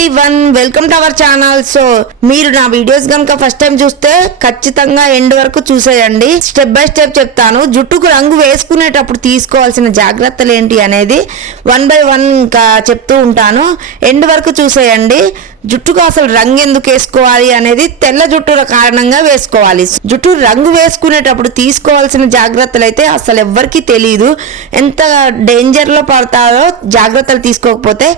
Everyone, welcome to our channel. So మీరు నా videos గనుక ఫస్ట్ టైం చూస్తే ఖచ్చితంగా ఎండ్ వరకు చూసేయండి. స్టెప్ బై స్టెప్ చెప్తాను. జుట్టుకు రంగు వేసుకునేటప్పుడు తీసుకోవాల్సిన జాగ్రత్తలు ఏంటి అనేది 1 by 1 ఇంకా చెప్తూ ఉంటాను. ఎండ్ వరకు చూసేయండి. జుట్టుకు అసలు రంగు ఎందుకు వేసుకోవాలి అనేది తెల్ల జుట్టు కారణంగా వేసుకోవాలి. జుట్టు రంగు వేసుకునేటప్పుడు తీసుకోవాల్సిన జాగ్రత్తలు అయితే అసలు ఎవ్వరికీ తెలియదు. ఎంత డేంజర్లో పడతారో జాగ్రత్తలు తీసుకోకపోతే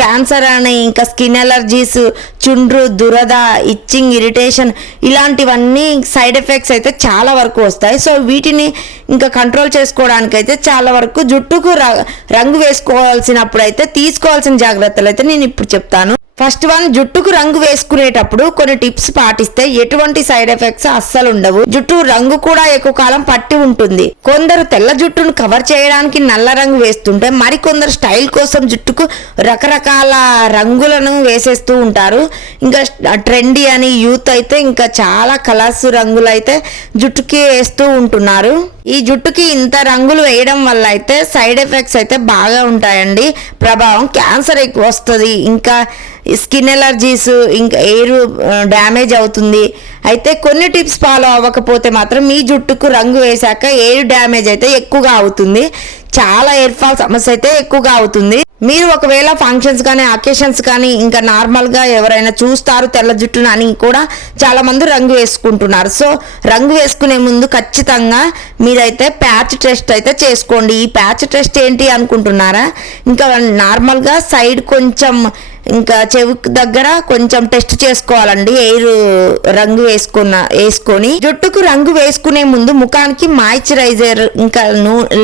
క్యాన్సర్ అని, ఇంకా స్కిన్ ఎలర్జీస్, చుండ్రు, దురద, ఇచ్చింగ్, ఇరిటేషన్ ఇలాంటివన్నీ సైడ్ ఎఫెక్ట్స్ అయితే చాలా వరకు వస్తాయి. సో వీటిని ఇంకా కంట్రోల్ చేసుకోవడానికి అయితే చాలా వరకు జుట్టుకు రంగు వేసుకోవాల్సినప్పుడు అయితే తీసుకోవాల్సిన జాగ్రత్తలు అయితే నేను ఇప్పుడు చెప్తాను. ఫస్ట్ వన్, జుట్టుకు రంగు వేసుకునేటప్పుడు కొన్ని టిప్స్ పాటిస్తే ఎటువంటి సైడ్ ఎఫెక్ట్స్ అస్సలు ఉండవు. జుట్టు రంగు కూడా ఎక్కువ కాలం పట్టి ఉంటుంది. కొందరు తెల్ల జుట్టును కవర్ చేయడానికి నల్ల రంగు వేస్తుంటే మరికొందరు స్టైల్ కోసం జుట్టుకు రకరకాల రంగులను వేసేస్తూ ఉంటారు. ఇంకా ట్రెండీ అని యూత్ అయితే ఇంకా చాలా కలర్స్ రంగులు అయితే జుట్టుకి వేస్తూ ఉంటున్నారు. ఈ జుట్టుకి ఇంత రంగులు వేయడం వల్ల అయితే సైడ్ ఎఫెక్ట్స్ అయితే బాగా ఉంటాయండి. ప్రభావం క్యాన్సర్ ఎక్కువ వస్తుంది, ఇంకా స్కిన్ ఎలర్జీస్, ఇంకా ఎయిర్ డ్యామేజ్ అవుతుంది. అయితే కొన్ని టిప్స్ ఫాలో అవ్వకపోతే మాత్రం మీ జుట్టుకు రంగు వేశాక ఎయిర్ డ్యామేజ్ అయితే ఎక్కువగా అవుతుంది. చాలా ఎయిర్ ఫాల్ సమస్య అయితే ఎక్కువగా అవుతుంది. మీరు ఒకవేళ ఫంక్షన్స్ కానీ, అకేషన్స్ కానీ, ఇంకా నార్మల్గా ఎవరైనా చూస్తారు తెల్ల జుట్టును అని కూడా చాలా మంది రంగు వేసుకుంటున్నారు. సో రంగు వేసుకునే ముందు ఖచ్చితంగా మీరైతే ప్యాచ్ టెస్ట్ అయితే చేసుకోండి. ఈ ప్యాచ్ టెస్ట్ ఏంటి అనుకుంటున్నారా? ఇంకా నార్మల్గా సైడ్ కొంచెం, ఇంకా చెవి దగ్గర కొంచెం టెస్ట్ చేసుకోవాలండి. ఎయిర్ రంగు వేసుకొని జుట్టుకు రంగు వేసుకునే ముందు ముఖానికి మాయిశ్చరైజర్, ఇంకా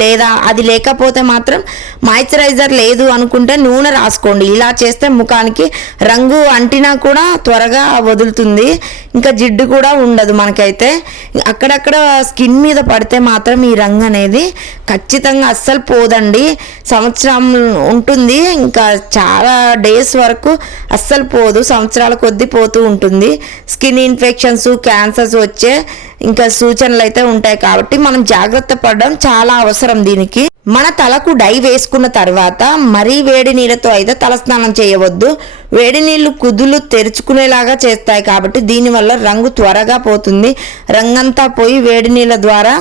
లేదా అది లేకపోతే మాత్రం మాయిశ్చరైజర్ లేదు అనుకుంటే నూనె రాసుకోండి. ఇలా చేస్తే ముఖానికి రంగు అంటినా కూడా త్వరగా వదులుతుంది. ఇంకా జిడ్డు కూడా ఉండదు మనకైతే. అక్కడక్కడ స్కిన్ మీద పడితే మాత్రం ఈ రంగు అనేది ఖచ్చితంగా అస్సలు పోదండి. సంవత్సరం ఉంటుంది, ఇంకా చాలా డేస్ వరకు అస్సలు పోదు. సంవత్సరాల కొద్దీ పోతూ ఉంటుంది. స్కిన్ ఇన్ఫెక్షన్స్, క్యాన్సర్స్ వచ్చే ఇంకా సూచనలు అయితే ఉంటాయి. కాబట్టి మనం జాగ్రత్త పడడం చాలా అవసరం. దీనికి మన తలకు డై వేసుకున్న తర్వాత మరీ వేడి నీళ్ళతో అయితే తలస్నానం చేయవద్దు. వేడి నీళ్లు కుదులు తెరుచుకునేలాగా చేస్తాయి కాబట్టి దీనివల్ల రంగు త్వరగా పోతుంది. రంగంతా పోయి వేడి నీళ్ళ ద్వారా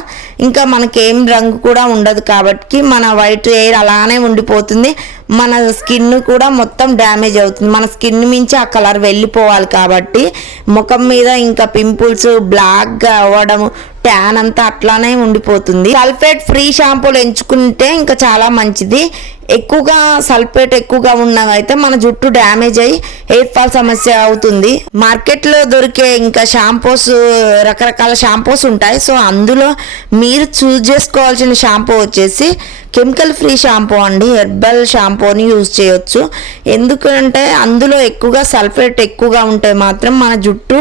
ఇంకా మనకేం రంగు కూడా ఉండదు. కాబట్టి మన వైట్ ఎయిర్ అలానే ఉండిపోతుంది. మన స్కిన్ కూడా మొత్తం డ్యామేజ్ అవుతుంది. మన స్కిన్ మించి ఆ కలర్ వెళ్ళిపోవాలి. కాబట్టి ముఖం మీద ఇంకా పింపుల్స్, బ్లాక్గా అవ్వడం, ట్యాన్ అంతా అట్లానే ఉండిపోతుంది. సల్ఫేట్ ఫ్రీ షాంపూలు ఎంచుకుంటే ఇంకా చాలా మంచిది. ఎక్కువగా సల్ఫేట్ ఎక్కువగా ఉన్నవైతే మన జుట్టు డ్యామేజ్ అయ్యి హెయిర్ ఫాల్ సమస్య అవుతుంది. మార్కెట్లో దొరికే ఇంకా షాంపూస్, రకరకాల షాంపూస్ ఉంటాయి. సో అందులో మీరు చూస్ చేసుకోవాల్సిన షాంపూ వచ్చేసి కెమికల్ ఫ్రీ షాంపూ అండి. హెర్బల్ షాంపూని యూజ్ చేయొచ్చు. ఎందుకంటే అందులో ఎక్కువగా సల్ఫేట్ ఎక్కువగా ఉంటే మాత్రం మన జుట్టు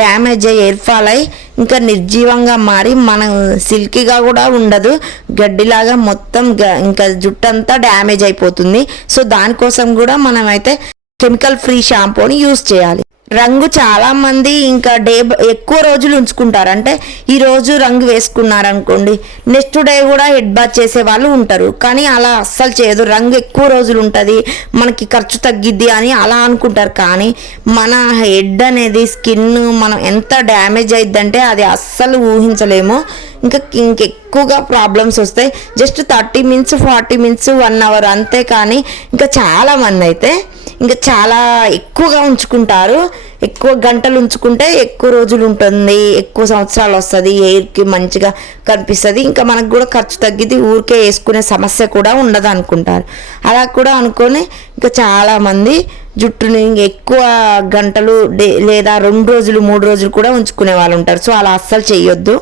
డ్యామేజ్ అయ్యి హెయిర్ ఫాల్ అయ్యి ఇంకా నిర్జీవంగా మారి మన సిల్కీగా కూడా ఉండదు. గడ్డిలాగా మొత్తం ఇంకా జుట్టు అంతా డ్యామేజ్ అయిపోతుంది. సో దానికోసం కూడా మనం అయితే కెమికల్ ఫ్రీ షాంపూని యూజ్ చేయాలి. రంగు చాలా మంది ఇంకా ఎక్కువ రోజులు ఉంచుకుంటారు. అంటే ఈ రోజు రంగు వేసుకున్నారనుకోండి, నెక్స్ట్ డే కూడా హెడ్ బాత్ చేసే వాళ్ళు ఉంటారు. కానీ అలా అస్సలు చేయదు. రంగు ఎక్కువ రోజులు ఉంటుంది, మనకి ఖర్చు తగ్గిద్ది అని అలా అనుకుంటారు. కానీ మన హెడ్ అనేది, స్కిన్ మనం ఎంత డ్యామేజ్ అయిద్దంటే అది అస్సలు ఊహించలేము. ఇంకెక్కువగా ప్రాబ్లమ్స్ వస్తాయి. జస్ట్ 30 minutes 40 minutes 1 hour అంతే. కానీ ఇంకా చాలా మంది అయితే ఇంకా చాలా ఎక్కువగా ఉంచుకుంటారు. ఎక్కువ గంటలు ఉంచుకుంటే ఎక్కువ రోజులు ఉంటుంది, ఎక్కువ సంవత్సరాలు వస్తుంది, ఎయిర్కి మంచిగా కనిపిస్తుంది, ఇంకా మనకు కూడా ఖర్చు తగ్గిద్ది, ఊరికే వేసుకునే సమస్య కూడా ఉండదు అనుకుంటారు. అలా కూడా అనుకొని ఇంకా చాలామంది జుట్టుని ఎక్కువ గంటలు లేదా 2 రోజులు 3 రోజులు కూడా ఉంచుకునే వాళ్ళు ఉంటారు. సో అలా అస్సలు చేయొద్దు.